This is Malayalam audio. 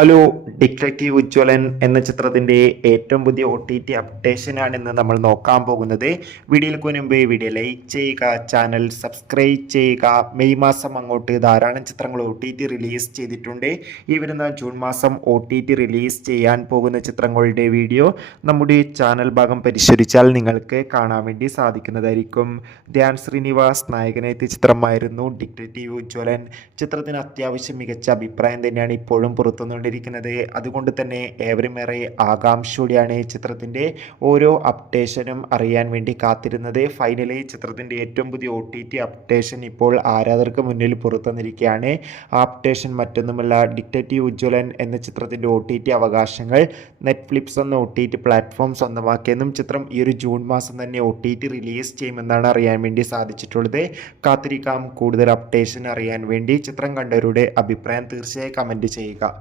ഹലോ, ഡിറ്റക്റ്റീവ് ഉജ്ജ്വലൻ എന്ന ചിത്രത്തിൻ്റെ ഏറ്റവും പുതിയ OTT അപ്ഡേഷനാണ് ഇന്ന് നമ്മൾ നോക്കാൻ പോകുന്നത്. വീഡിയോയിലേക്ക് മുൻപ് വീഡിയോ ലൈക്ക് ചെയ്യുക, ചാനൽ സബ്സ്ക്രൈബ് ചെയ്യുക. മെയ് മാസം അങ്ങോട്ട് ധാരാളം ചിത്രങ്ങൾ OTT റിലീസ് ചെയ്തിട്ടുണ്ട്. ഈ വരുന്ന ജൂൺ മാസം OTT റിലീസ് ചെയ്യാൻ പോകുന്ന ചിത്രങ്ങളുടെ വീഡിയോ നമ്മുടെ ചാനൽ ഭാഗം പരിശോധിച്ചാൽ നിങ്ങൾക്ക് കാണാൻ വേണ്ടി സാധിക്കുന്നതായിരിക്കും. ധ്യാൻ ശ്രീനിവാസ് നായകനെത്തിയ ചിത്രമായിരുന്നു ഡിറ്റക്റ്റീവ് ഉജ്ജ്വലൻ. ചിത്രത്തിന് അത്യാവശ്യം മികച്ച അഭിപ്രായം തന്നെയാണ് ഇപ്പോഴും പുറത്തുനിന്നുകൊണ്ടിരിക്കുന്നത്. അതുകൊണ്ട് തന്നെ ഏവരുമേറെ ആകാംക്ഷയോടെയാണ് ചിത്രത്തിൻ്റെ ഓരോ അപ്ഡേഷനും അറിയാൻ വേണ്ടി കാത്തിരുന്നത്. ഫൈനലി ചിത്രത്തിൻ്റെ ഏറ്റവും പുതിയ OTT അപ്ഡേഷൻ ഇപ്പോൾ ആരാധകർക്ക് മുന്നിൽ പുറത്തുവന്നിരിക്കുകയാണ്. ആ അപ്ഡേഷൻ മറ്റൊന്നുമല്ല, ഡിറ്റക്റ്റീവ് ഉജ്ജ്വലൻ എന്ന ചിത്രത്തിൻ്റെ OTT അവകാശങ്ങൾ നെറ്റ്ഫ്ലിക്സ് എന്ന OTT പ്ലാറ്റ്ഫോം സ്വന്തമാക്കിയെന്നും ചിത്രം ഈ ഒരു ജൂൺ മാസം തന്നെ OTT റിലീസ് ചെയ്യുമെന്നാണ് അറിയാൻ വേണ്ടി സാധിച്ചിട്ടുള്ളത്. കാത്തിരിക്കാം കൂടുതൽ അപ്ഡേഷൻ അറിയാൻ വേണ്ടി. ചിത്രം കണ്ടവരുടെ അഭിപ്രായം തീർച്ചയായും കമൻറ്റ് ചെയ്യുക.